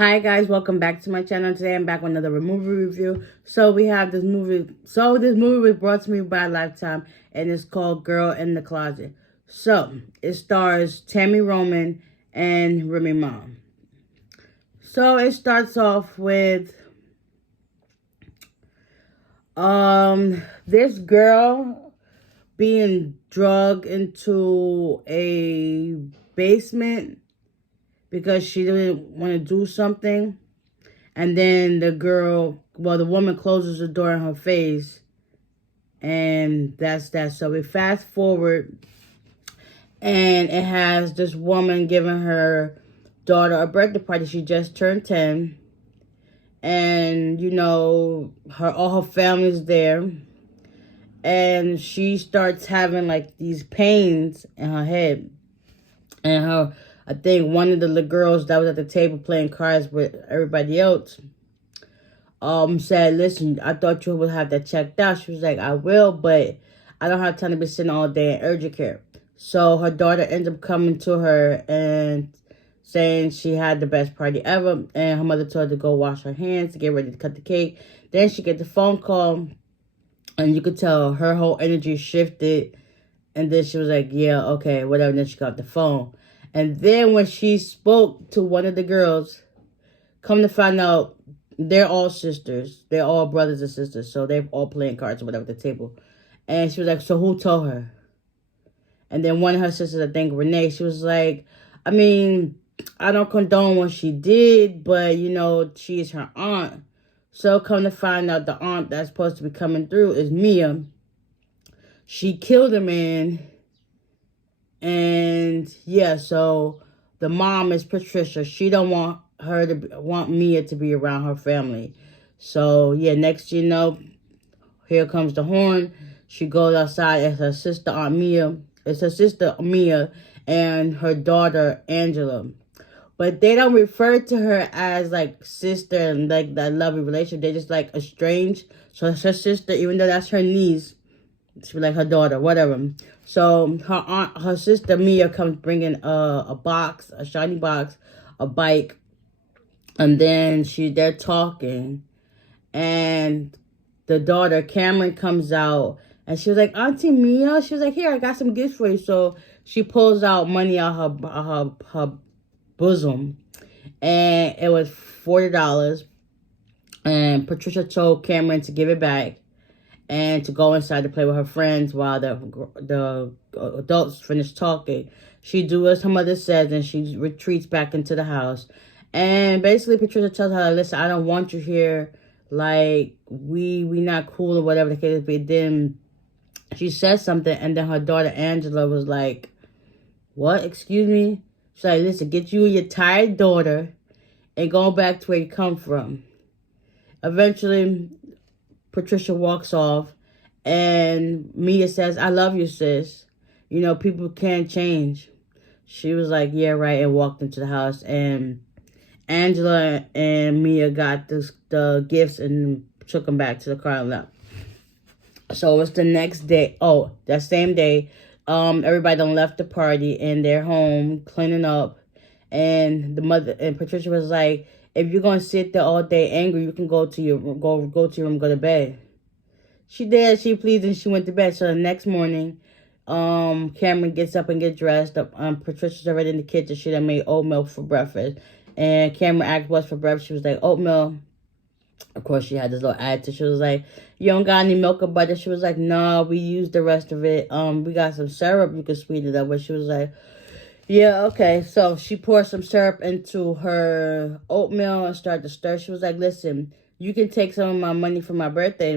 Hi guys, welcome back to my channel. Today I'm back with another movie review. So we have this movie. This movie was brought to me by Lifetime, and it's called Girl in the Closet. So it stars Tammy Roman and Remy Ma. So it starts off with this girl being drugged into a basement because she didn't want to do something. And then the woman closes the door in her face. And that's that. So we fast forward, and it has this woman giving her daughter a birthday party. She just turned 10. And, all her family's there. And she starts having, like, these pains in her head. And I think one of the little girls that was at the table playing cards with everybody else, said, listen, I thought you would have that checked out. She was like, I will, but I don't have time to be sitting all day in urgent care. So her daughter ended up coming to her and saying she had the best party ever. And her mother told her to go wash her hands to get ready to cut the cake. Then she get the phone call, and you could tell her whole energy shifted. And then she was like, yeah, okay, whatever. And then she got the phone. And then when she spoke to one of the girls, come to find out, they're all sisters. They're all brothers and sisters. So they're all playing cards or whatever at the table. And she was like, so who told her? And then one of her sisters, I think Renee, she was like, I mean, I don't condone what she did, but, she is her aunt. So come to find out, the aunt that's supposed to be coming through is Mia. She killed a man. And, yeah, so the mom is Patricia. She don't want Mia to be around her family. So, yeah, next you know, here comes the horn. She goes outside. It's her sister, Aunt Mia. It's her sister, Mia, and her daughter, Angela. But they don't refer to her as, like, sister and, like, that loving relationship. They're just, like, estranged. So it's her sister, even though that's her niece. She be like her daughter, whatever. So her sister Mia comes bringing a box, a shiny box, a bike. And then they're talking. And the daughter, Cameron, comes out. And she was like, Auntie Mia, she was like, here, I got some gifts for you. So she pulls out money out her bosom. And it was $40. And Patricia told Cameron to give it back and to go inside to play with her friends while the adults finish talking. She do as her mother says, and she retreats back into the house. And basically, Patricia tells her, listen, I don't want you here. Like, we not cool or whatever the case be. Then she says something, and then her daughter Angela was like, what? Excuse me? She's like, listen, get you and your tired daughter and go back to where you come from. Eventually, Patricia walks off, and Mia says, I love you, sis. People can't change. She was like, yeah, right, and walked into the house. And Angela and Mia got the gifts and took them back to the car and left. So it's the next day. Oh, that same day, everybody done left the party, and they're home cleaning up. And the mother and Patricia was like, if you're gonna sit there all day angry, you can go to your room, go to bed. She did. She pleased, and she went to bed. So the next morning, Cameron gets up and gets dressed up. Patricia's already in the kitchen. She done made oatmeal for breakfast. And Cameron asked what's for breakfast. She was like, oatmeal. Of course, she had this little attitude. She was like, you don't got any milk or butter? She was like, no, we used the rest of it. We got some syrup. You can sweeten it up. But she was like, yeah, okay. So she poured some syrup into her oatmeal and started to stir. She was like, listen, you can take some of my money for my birthday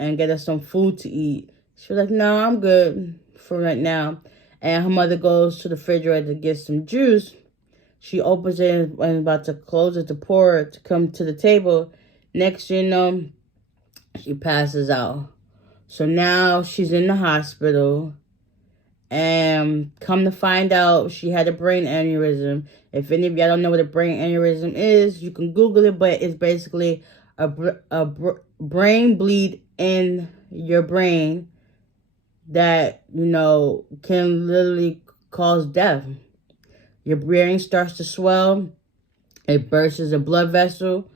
and get us some food to eat. She was like, no, I'm good for right now. And her mother goes to the refrigerator to get some juice. She opens it and about to close it to pour it to come to the table. Next, she passes out. So now she's in the hospital. And come to find out, she had a brain aneurysm. If any of y'all don't know what a brain aneurysm is, you can Google it. But it's basically a brain bleed in your brain that, can literally cause death. Your brain starts to swell. It bursts a blood vessel,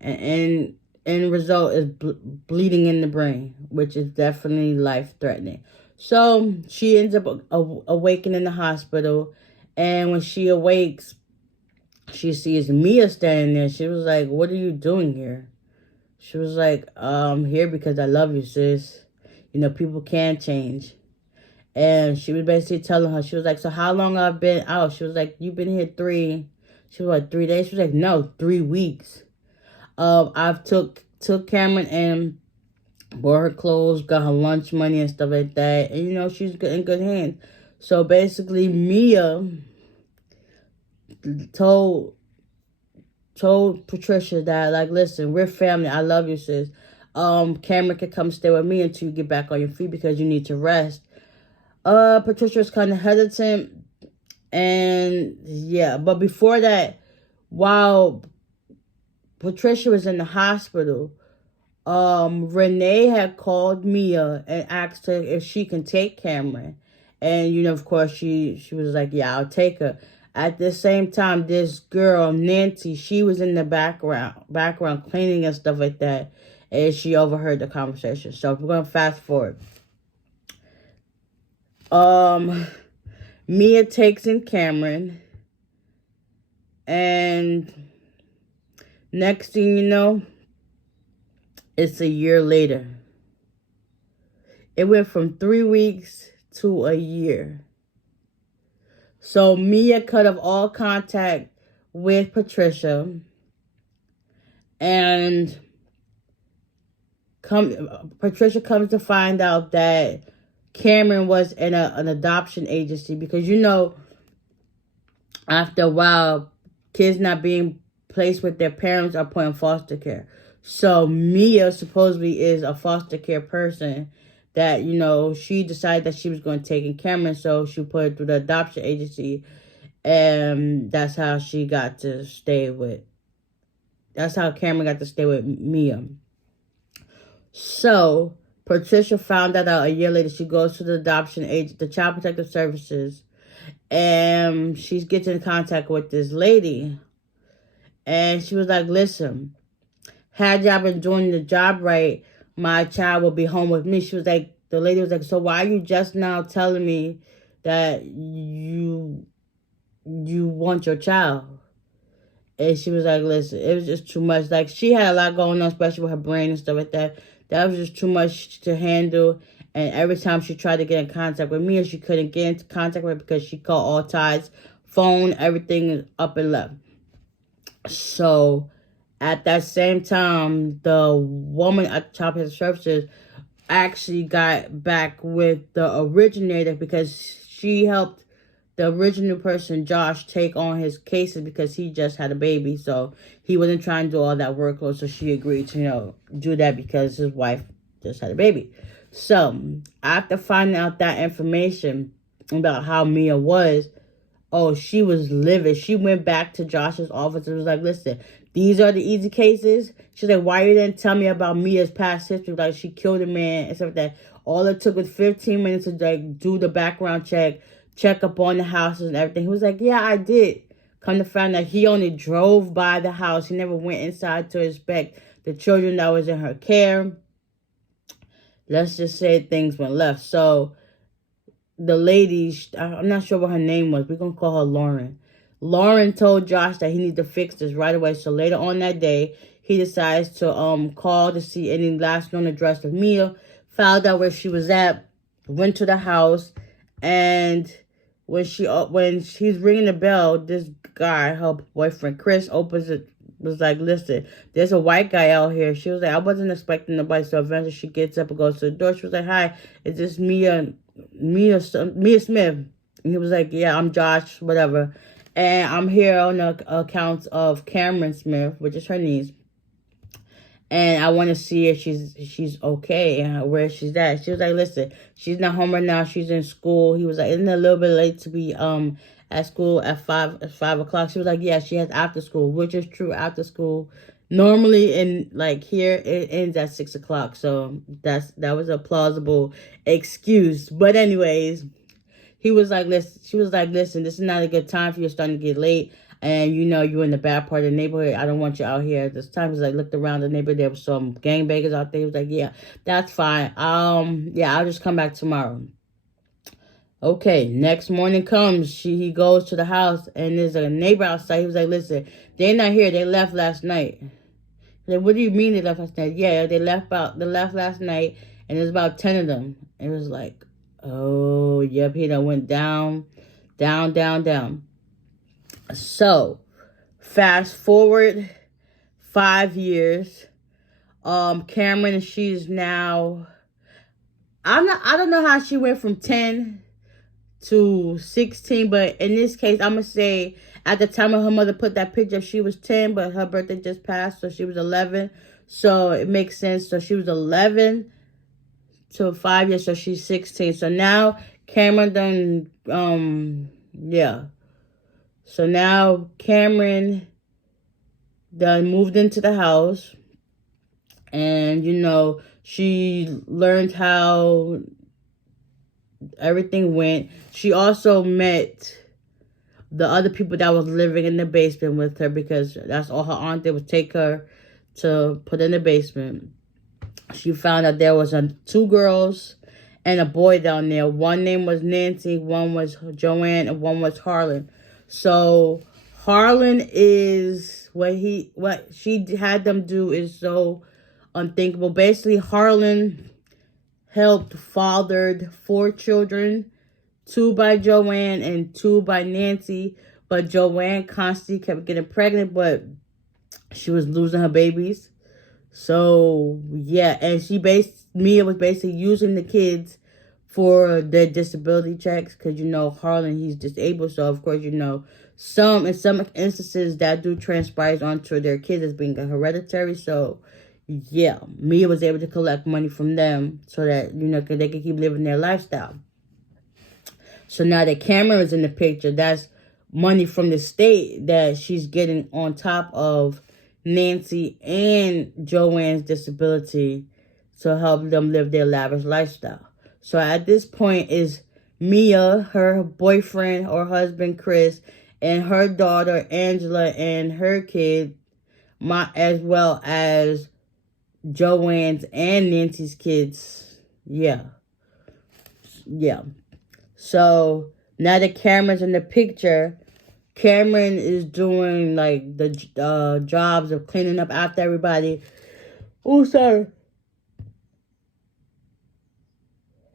and end result is bleeding in the brain, which is definitely life-threatening. So she ends up awakening in the hospital, and when she awakes, she sees Mia standing there. She was like, "What are you doing here?" She was like, "I'm here because I love you, sis. You know, people can change." And she was basically telling her, she was like, "So how long I've been out?" She was like, "You've been here she was like, 3 days?" She was like, "No, 3 weeks. I've took Cameron and bought her clothes, got her lunch money and stuff like that. And, you know, she's in good hands." So basically, Mia told Patricia that, like, "Listen, we're family. I love you, sis. Cameron can come stay with me until you get back on your feet because you need to rest." Patricia was kind of hesitant, and yeah, but before that, while Patricia was in the hospital, Renee had called Mia and asked her if she can take Cameron. And, you know, of course, she was like, "Yeah, I'll take her." At the same time, this girl, Nancy, she was in the background cleaning and stuff like that. And she overheard the conversation. So if we're going to fast forward. Mia takes in Cameron. And next thing you know, it's a year later. It went from 3 weeks to a year. So Mia cut off all contact with Patricia, and Patricia comes to find out that Cameron was in an adoption agency, because, you know, after a while, kids not being placed with their parents are put in foster care. So Mia supposedly is a foster care person that, you know, she decided that she was going to take in Cameron, so she put it through the adoption agency, and that's how Cameron got to stay with Mia. So Patricia found that out a year later. She goes to the adoption agent, the Child Protective Services, and she gets in contact with this lady. And she was like, "Listen, had y'all been doing the job right, my child will be home with me." She was like, the lady was like, "So why are you just now telling me that you want your child?" And she was like, "Listen, it was just too much." Like, she had a lot going on, especially with her brain and stuff like that. That was just too much to handle. And every time she tried to get in contact with me, she couldn't get into contact with her because she cut all ties. Phone, everything is up and left. So at that same time, the woman at Child Protective Services actually got back with the originator, because she helped the original person, Josh, take on his cases because he just had a baby. So he wasn't trying to do all that workload. So she agreed to, you know, do that because his wife just had a baby. So after finding out that information about how Mia was, oh, she was livid. She went back to Josh's office and was like, "Listen, these are the easy cases." She's like, "Why you didn't tell me about Mia's past history? Like, she killed a man and stuff like that." All it took was 15 minutes to, like, do the background check up on the houses and everything. He was like, "Yeah, I did." Come to find out, he only drove by the house. He never went inside to inspect the children that was in her care. Let's just say things went left. So the lady, I'm not sure what her name was. We're going to call her Lauren. Lauren told Josh that he needed to fix this right away. So later on that day, he decides to call to see any last known address of Mia, found out where she was at, went to the house, and when she's ringing the bell, this guy, her boyfriend Chris, opens it, was like, "Listen, there's a white guy out here." She was like, "I wasn't expecting nobody." So eventually she gets up and goes to the door. She was like, "Hi, is this Mia Smith?" And he was like, "Yeah, I'm Josh, whatever. And I'm here on the account of Cameron Smith, which is her niece. And I want to see if she's okay and where she's at." She was like, "Listen, she's not home right now. She's in school." He was like, "Isn't it a little bit late to be at school at 5 o'clock?" She was like, "Yeah, she has after school," which is true. After school, normally in, like, here, it ends at 6 o'clock. So that was a plausible excuse. But anyways, she was like, "Listen, this is not a good time for you. It's starting to get late. and you know you're in the bad part of the neighborhood. I don't want you out here at this time. Because I looked around the neighborhood, there was some gangbangers out there. He was like, yeah, that's fine. Yeah, I'll just come back tomorrow. Okay, next morning comes, he goes to the house, and there's a neighbor outside. He was like, listen, they're not here. They left last night. Like, what do you mean they left last night? Yeah, they left last night, and there's about 10 of them. It was like, oh, yep, he done went down, down, down, down. So, fast forward 5 years. Cameron, she's now, I don't know how she went from 10 to 16, but in this case, I'm gonna say at the time of her mother put that picture, she was 10, but her birthday just passed, so she was 11. So it makes sense. So she was 11 to 5 years, so she's 16. So now Cameron done, yeah. So now Cameron done moved into the house, and you know she learned how everything went. She also met the other people that was living in the basement with her, because that's all her aunt did, was take her to put in the basement. She found out there was 2 girls and a boy down there. One name was Nancy, one was Joanne, and one was Harlan. So Harlan is what she had them do is so unthinkable. Basically, Harlan helped fathered 4 children, 2 by Joanne and 2 by Nancy. But Joanne constantly kept getting pregnant, but she was losing her babies. So yeah, and Mia was basically using the kids for their disability checks, because you know Harlan, he's disabled, so of course you know in some instances that do transpires onto their kids as being a hereditary. So yeah, Mia was able to collect money from them so that, you know, they could keep living their lifestyle. So now that Cameron is in the picture, that's money from the state that she's getting on top of Nancy and Joanne's disability to help them live their lavish lifestyle. So at this point is Mia, her boyfriend or husband Chris, and her daughter Angela and her kid, as well as Joanne's and Nancy's kids. Yeah. So now that Cameron's in the picture, Cameron is doing like the jobs of cleaning up after everybody. Oh, sorry.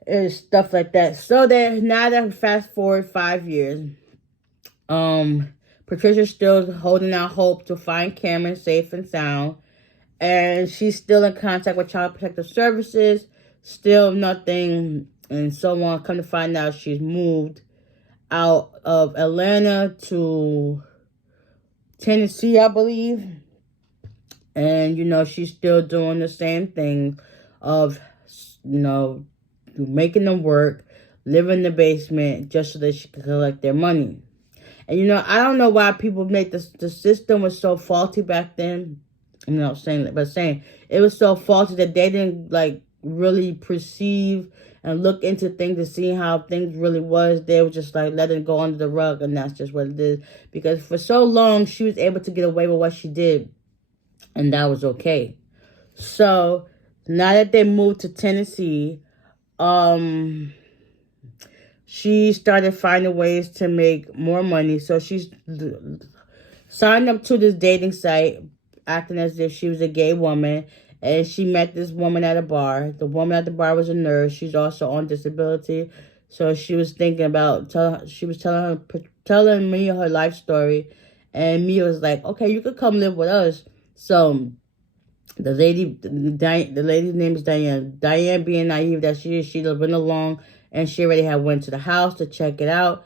And stuff like that. So now that fast forward 5 years, Patricia's still holding out hope to find Cameron safe and sound. And she's still in contact with Child Protective Services. Still nothing, and so on. Come to find out, she's moved out of Atlanta to Tennessee, I believe. And, you know, she's still doing the same thing of, you know, making them work, live in the basement just so that she can collect their money. And, you know, I don't know why people make the system was so faulty back then. I'm not saying that, but saying it was so faulty that they didn't like really perceive and look into things to see how things really was. They were just like letting it go under the rug, and that's just what it is. Because for so long she was able to get away with what she did, and that was okay. So now that they moved to Tennessee, she started finding ways to make more money. So she's signed up to this dating site, acting as if she was a gay woman, and she met this woman at a bar. The woman at the bar was a nurse. She's also on disability, so she was thinking about telling Mia her life story, and Mia was like, "Okay, you could come live with us." So the lady's name is Diane. Diane, being naive that she is, she went along, and she already had went to the house to check it out.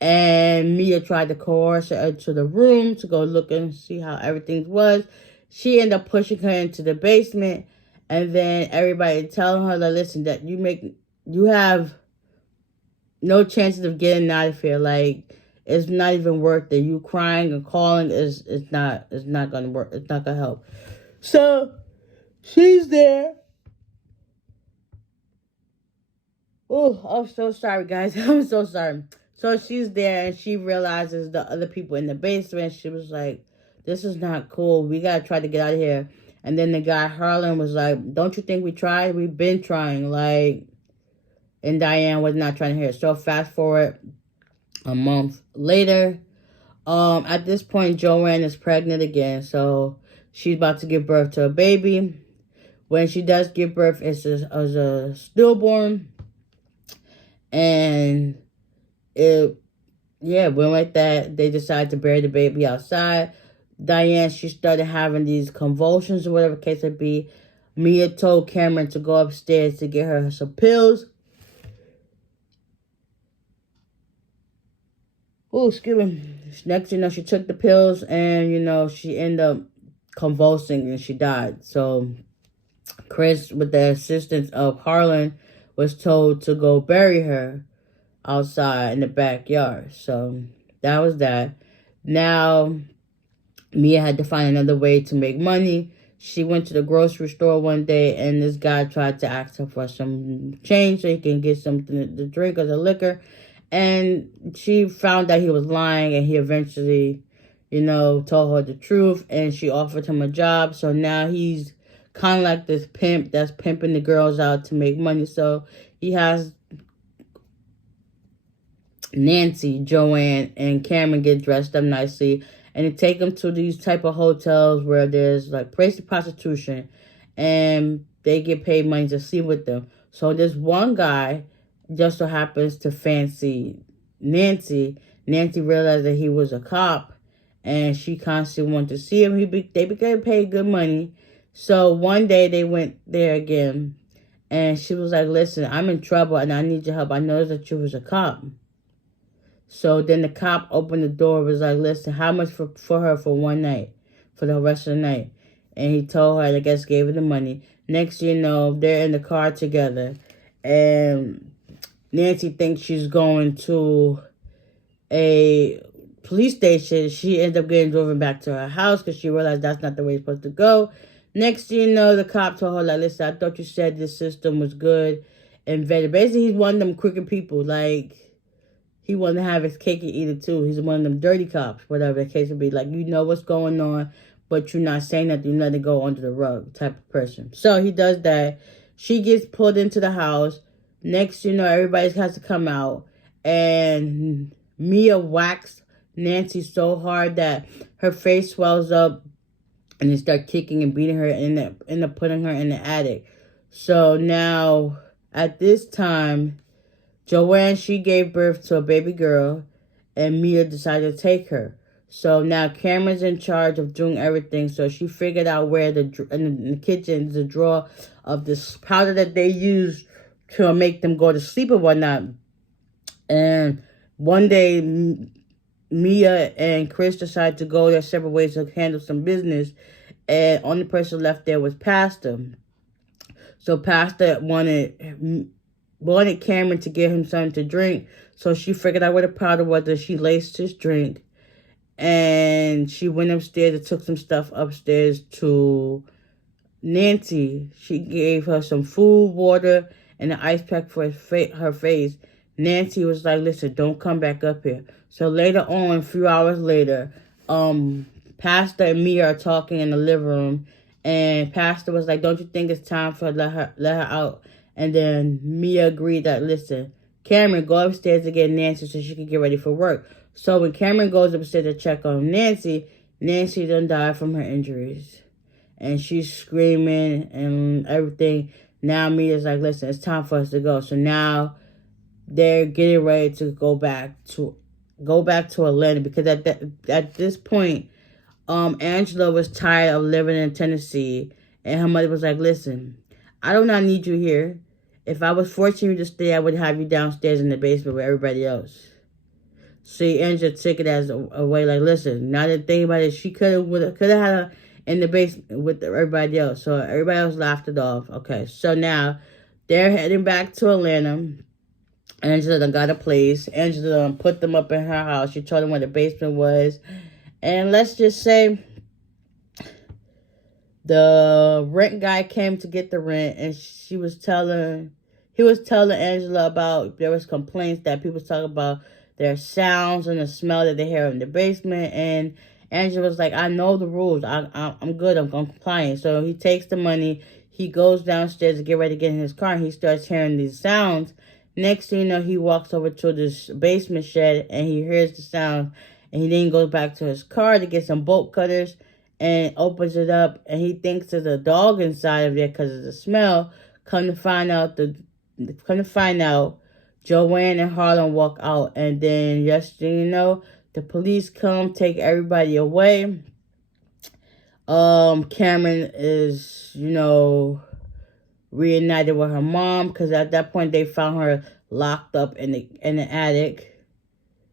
And Mia tried to coerce her to the room to go look and see how everything was. She ended up pushing her into the basement, and then everybody telling her, like, listen, that you have no chances of getting out of here. Like, it's not even worth it. You crying and calling is not gonna work. It's not gonna help. So she's there. Oh, I'm so sorry, guys. I'm so sorry. So she's there and she realizes the other people in the basement. She was like, this is not cool. We got to try to get out of here. And then the guy, Harlan, was like, don't you think we tried? We've been trying. Like, and Diane was not trying to hear it. So fast forward a month later. At this point, Joanne is pregnant again. So she's about to give birth to a baby. When she does give birth, it's a stillborn. And it, yeah, went like that. They decided to bury the baby outside. Diane, she started having these convulsions or whatever case it be. Mia told Cameron to go upstairs to get her some pills. Oh, excuse me. Next, she took the pills and, she ended up convulsing and she died. So Chris, with the assistance of Harlan, was told to go bury her outside in the backyard. So that was that. Now, Mia had to find another way to make money. She went to the grocery store one day and this guy tried to ask her for some change so he can get something to drink or the liquor. And she found that he was lying and he eventually, told her the truth and she offered him a job. So now he's kind of like this pimp that's pimping the girls out to make money. So he has Nancy, Joanne, and Cameron get dressed up nicely and they take them to these type of hotels where there's like place of prostitution and they get paid money to sleep with them. So this one guy just so happens to fancy Nancy. Nancy realized that he was a cop and she constantly wanted to see him. They began paid good money. So one day they went there again and she was like, listen, I'm in trouble and I need your help. I noticed that you was a cop. So then the cop opened the door, was like, listen, how much for her for one night, for the rest of the night? And he told her, and I guess gave her the money. Next they're in the car together and Nancy thinks she's going to a police station. She ends up getting driven back to her house because she realized that's not the way it's supposed to go. Next the cop told her, like, listen, I thought you said this system was good and vetted. Basically, he's one of them crooked people. Like, he wanted to have his cake and eat it too. He's one of them dirty cops, whatever the case would be. Like, you know what's going on, but you're not saying nothing. You let it go under the rug type of person. So he does that. She gets pulled into the house. Next, everybody has to come out. And Mia whacks Nancy so hard that her face swells up. And they start kicking and beating her and end up putting her in the attic. So now, at this time, Joanne, she gave birth to a baby girl. And Mia decided to take her. So now Cameron's in charge of doing everything. So she figured out where in the kitchen, the drawer of this powder that they use to make them go to sleep or whatnot. And one day, Mia and Chris decided to go their separate ways to handle some business. And only person left there was Pastor. So Pastor wanted Cameron to give him something to drink. So she figured out where the powder was and she laced his drink. And she went upstairs and took some stuff upstairs to Nancy. She gave her some food, water, and an ice pack for her face. Nancy was like, listen, don't come back up here. So later on, a few hours later, Pastor and Mia are talking in the living room. And Pastor was like, don't you think it's time for let her out? And then Mia agreed that, listen, Cameron, go upstairs to get Nancy so she can get ready for work. So when Cameron goes upstairs to check on Nancy, Nancy done died from her injuries. And she's screaming and everything. Now Mia's like, listen, it's time for us to go. So now they're getting ready to go back to Atlanta because at this point, Angela was tired of living in Tennessee. And her mother was like, listen, I do not need you here. If I was forcing you to stay, I would have you downstairs in the basement with everybody else. See, Angela took it as a way like, listen, now that think about it, she could have had her in the basement with everybody else. So everybody else laughed it off. Okay, so now they're heading back to Atlanta. Angela done got a place. Angela done put them up in her house. She told them where the basement was. And let's just say the rent guy came to get the rent and he was telling Angela about there was complaints that people was talking about their sounds and the smell that they hear in the basement. And Angela was like, I know the rules. I'm good. I'm compliant. So he takes the money. He goes downstairs to get ready to get in his car. And he starts hearing these sounds. Next thing you know, he walks over to this basement shed and he hears the sound. And he then goes back to his car to get some bolt cutters and opens it up. And he thinks there's a dog inside of there because of the smell. Come to find out, Joanne and Harlan walk out. And then, just so you know, the police come, take everybody away. Cameron is, reunited with her mom, because at that point they found her locked up in the attic.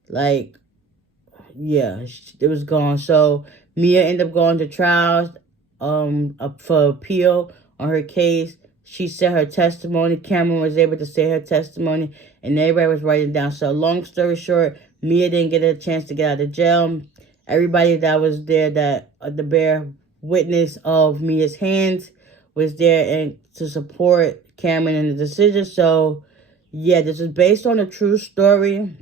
Like, yeah, it was gone. So Mia ended up going to trial for appeal on her case. She said her testimony. Cameron was able to say her testimony, and everybody was writing down. So long story short, Mia didn't get a chance to get out of jail. Everybody that was there, that the bear witness of Mia's hands, was there and to support Cameron in the decision. So yeah, this is based on a true story.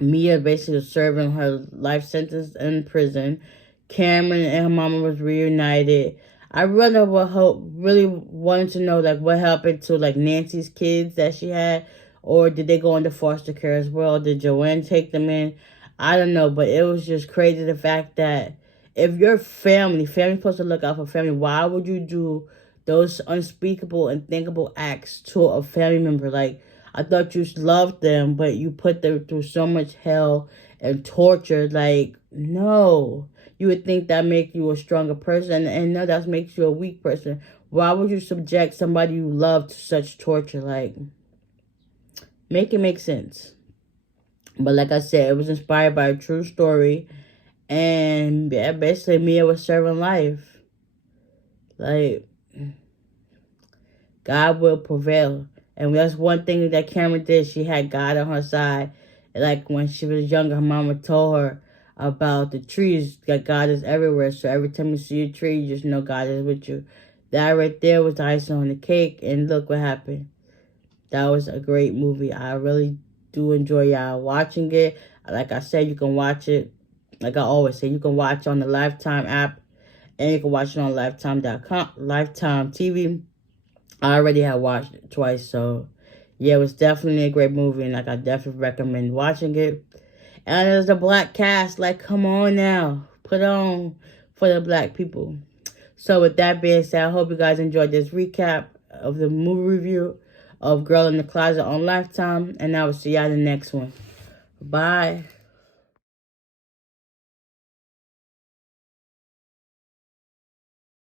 Mia basically was serving her life sentence in prison. Cameron and her mama was reunited. I really wanted to know, like, what happened to, like, Nancy's kids that she had, or did they go into foster care as well? Did Joanne take them in? I don't know, but it was just crazy, the fact that if your family's supposed to look out for family, why would you do those unspeakable and thinkable acts to a family member? Like, I thought you loved them, but you put them through so much hell and torture. Like, no. You would think that make you a stronger person, and no, that makes you a weak person. Why would you subject somebody you love to such torture? Like, make it make sense. But like I said, it was inspired by a true story. And yeah, basically Mia was serving life. Like, God will prevail. And that's one thing that Cameron did. She had God on her side. Like, when she was younger, her mama told her about the trees, that God is everywhere. So every time you see a tree, you just know God is with you. That right there was the icing on the cake. And look what happened. That was a great movie. I really do enjoy y'all watching it. Like I said, you can watch it. Like I always say, you can watch on the Lifetime app. And you can watch it on Lifetime.com, Lifetime TV. I already have watched it twice. So, yeah, it was definitely a great movie. And, like, I definitely recommend watching it. And there's a black cast. Like, come on now. Put on for the black people. So, with that being said, I hope you guys enjoyed this recap of the movie review of Girl in the Closet on Lifetime. And I will see y'all in the next one. Bye.